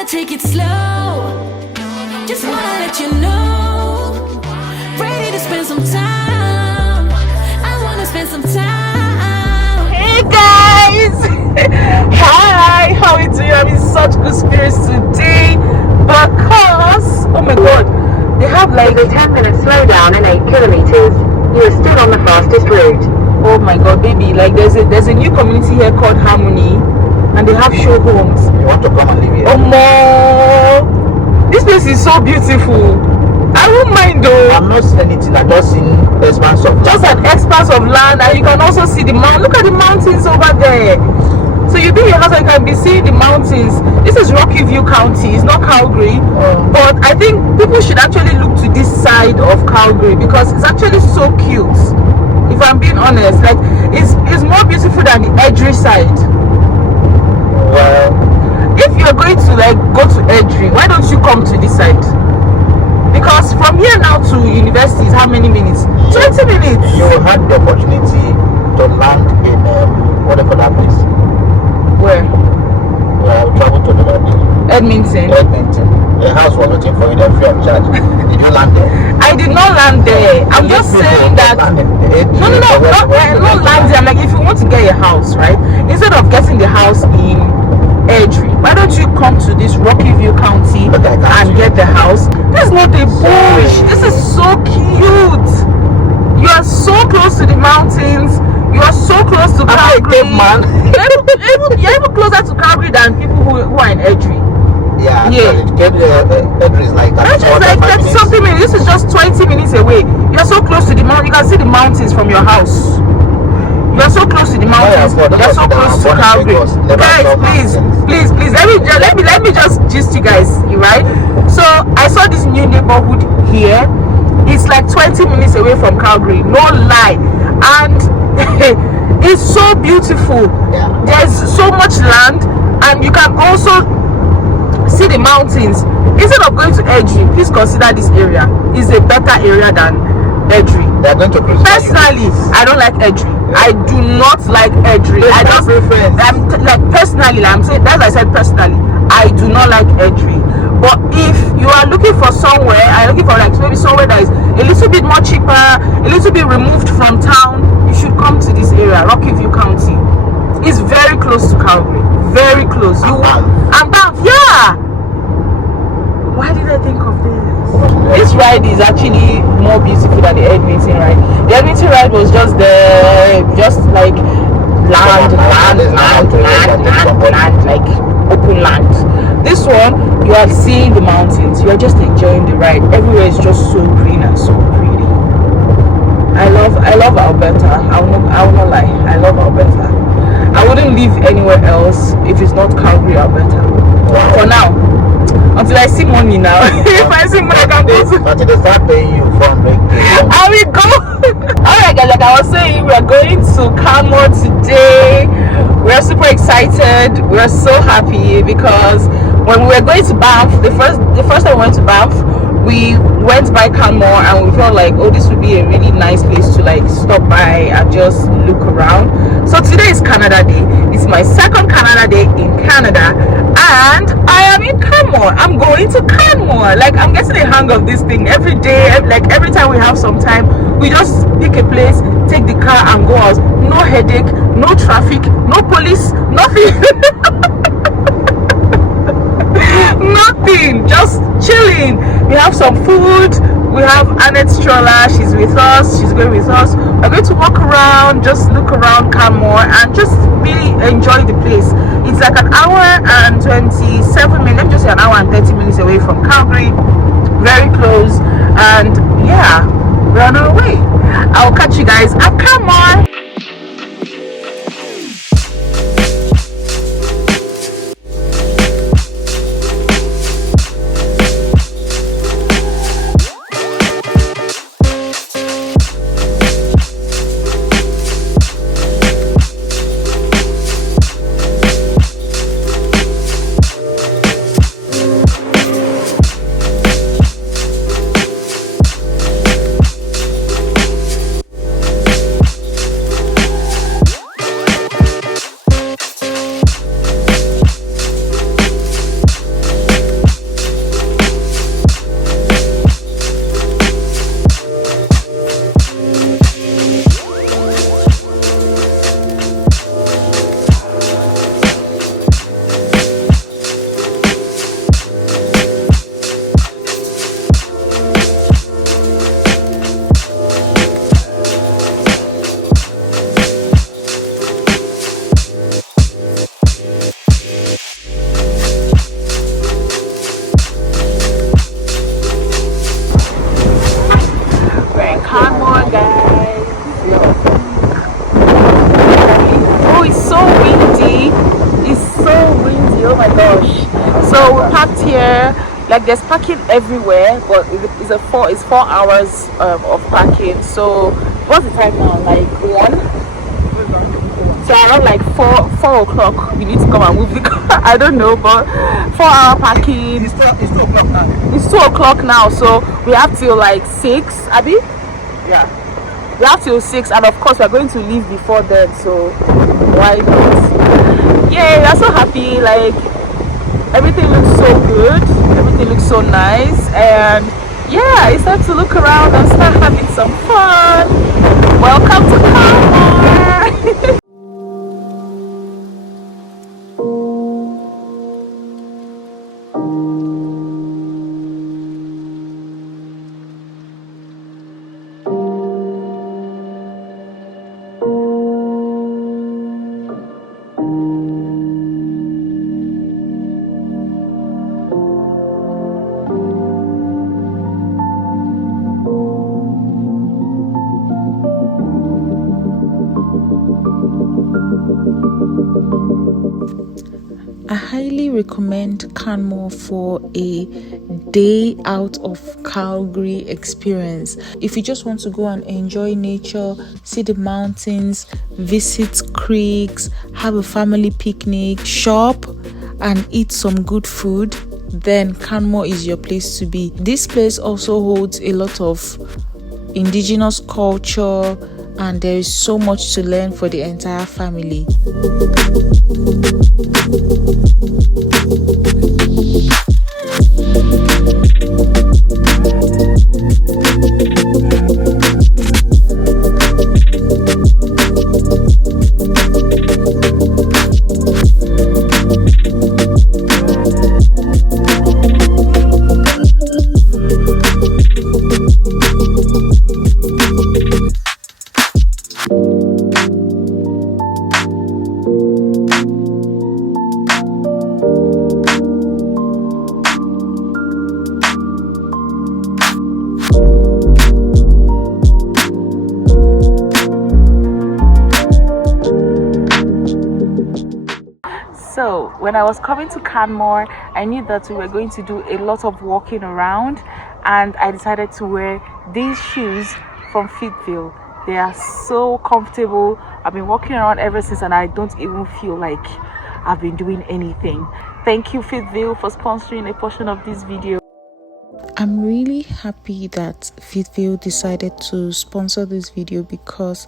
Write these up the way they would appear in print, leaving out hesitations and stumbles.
wanna take it slow. Just wanna let you know. Ready to spend some time. I wanna spend some time. Hey guys! Hi! How are you doing? I'm in such good spirits today because, oh my god, they have like a 10-minute slowdown and 8 kilometers. You are still on the fastest route. Oh my god, baby, like there's a new community here called Harmony, and they have show homes. You want to come and live here? Oh no, this place is so beautiful. I won't mind though. I'm not seeing anything. I'm just seeing expanse of land. Just an expanse of land, and you can also see the mountain. Look at the mountains over there. So you be in your house and you can be seeing the mountains. This is Rocky View County. It's not Calgary, but I think people should actually look to this side of Calgary because it's actually so cute. If I'm being honest, like it's more beautiful than the Edgery side. Well, if you're going to like go to Edgery, why don't you come to this side? Because from here now to university is how many minutes? 20 minutes. you had the opportunity to land in whatever that place. Where? Well, travel to the Edmonton. The house was waiting for you there free of charge. Did you land there? I did not land there. I'm just saying that. No, not land there. I'm like, if you want to get a house, right? Instead of getting the house in Edgery, why don't you come to this Rocky View County and get the house? This is not a bush. This is so cute. You are so close to the mountains. You are so close to Calgary. You're even closer to Calgary than people who are in Edgery. Yeah. Edgery is like Edgery is like 30 something minutes. This is just 20 minutes away. You're so close to the mountain. You can see the mountains from your house. You are so close to the mountains. You're so close to Calgary. Guys, please, let me just gist you guys, right? So I saw this new neighborhood here. It's like 20 minutes away from Calgary, no lie, and it's so beautiful. There's so much land, and you can also see the mountains. Instead of going to Edgery, please consider this area is a better area than Edgery. Personally, I don't like Edgery. I do not like Edgery. Personally, I'm saying that's why I said personally, I do not like Edgery. But if you are looking for somewhere, I'm looking for like maybe somewhere that is a little bit more cheaper, a little bit removed from town, you should come to this area, Rocky View County. It's very close to Calgary, very close. And Banff, yeah. Why did I think of this? This ride is actually more beautiful than the Edmonton ride. The Edmonton ride was just like land, like open land. This one, you are seeing the mountains. You are just enjoying the ride. Everywhere is just so green and so pretty. I love Alberta. I will not lie. I love Alberta. I wouldn't live anywhere else if it's not Calgary, Alberta. For now, until I see money now. If I see money, I can go to. Until they start paying you from I will go. Alright guys, like I was saying, we are going to Canmore today. We're super excited. We're so happy because when we were going to Banff, the first time we went to Banff, we went by Canmore and we felt like, oh, this would be a really nice place to like stop by and just look around. So today is Canada Day. It's my second Canada Day in Canada and I am in Canmore. I'm going to Canmore. Like I'm getting the hang of this thing every day. Like every time we have some time, we just pick a place, take the car and go out. No headache, no traffic, no police, nothing. Nothing, just chilling. We have some food. We have Annette's stroller. She's with us. She's going with us. We're going to walk around, just look around Canmore and just really enjoy the place. It's like an hour and 27 minutes. Let me just say an hour and 30 minutes away from Calgary. Very close. And yeah, we're on our way. I'll catch you guys at Canmore. So we parked here. Like there's parking everywhere, but it's 4 hours of parking. So what's the time now? Like 1. So around like 4 o'clock, we need to come and move the car. I don't know, but 4-hour parking. It's 2 o'clock now. It's 2 o'clock now, so we have till like 6, Abby. Yeah. We have till 6, and of course we're going to leave before then. So why not? Yeah, we're so happy. Like everything looks so good. Everything looks so nice, and yeah, it's time to look around and start having some fun. Welcome to Canmore. I highly recommend Canmore for a day out of Calgary experience. If you just want to go and enjoy nature, see the mountains, visit creeks, have a family picnic, shop and eat some good food, then Canmore is your place to be. This place also holds a lot of indigenous culture, and there is so much to learn for the entire family. So when I was coming to Canmore, I knew that we were going to do a lot of walking around, and I decided to wear these shoes from Fitville. They are so comfortable. I've been walking around ever since, and I don't even feel like I've been doing anything. Thank you, Fitville, for sponsoring a portion of this video. I'm really happy that Fitville decided to sponsor this video, because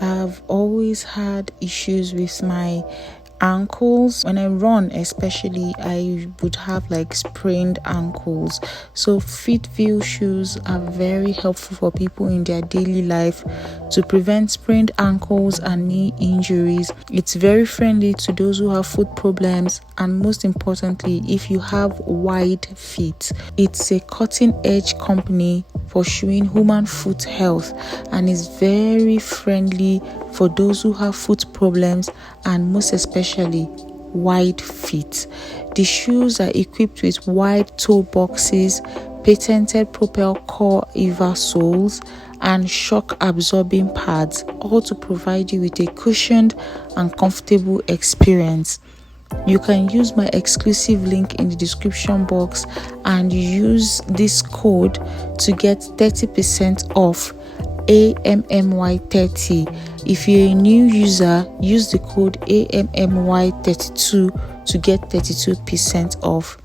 I've always had issues with my ankles. When I run especially, I would have like sprained ankles. So Fitville shoes are very helpful for people in their daily life to prevent sprained ankles and knee injuries. It's very friendly to those who have foot problems, and most importantly, if you have wide feet. It's a cutting edge company pursuing human foot health, and is very friendly for those who have foot problems, and most especially wide feet. The shoes are equipped with wide toe boxes, patented Propel Core Eva soles, and shock absorbing pads, all to provide you with a cushioned and comfortable experience. You can use my exclusive link in the description box and use this code to get 30% off, AMMY30. If you're a new user, use the code AMMY32 to get 32% off.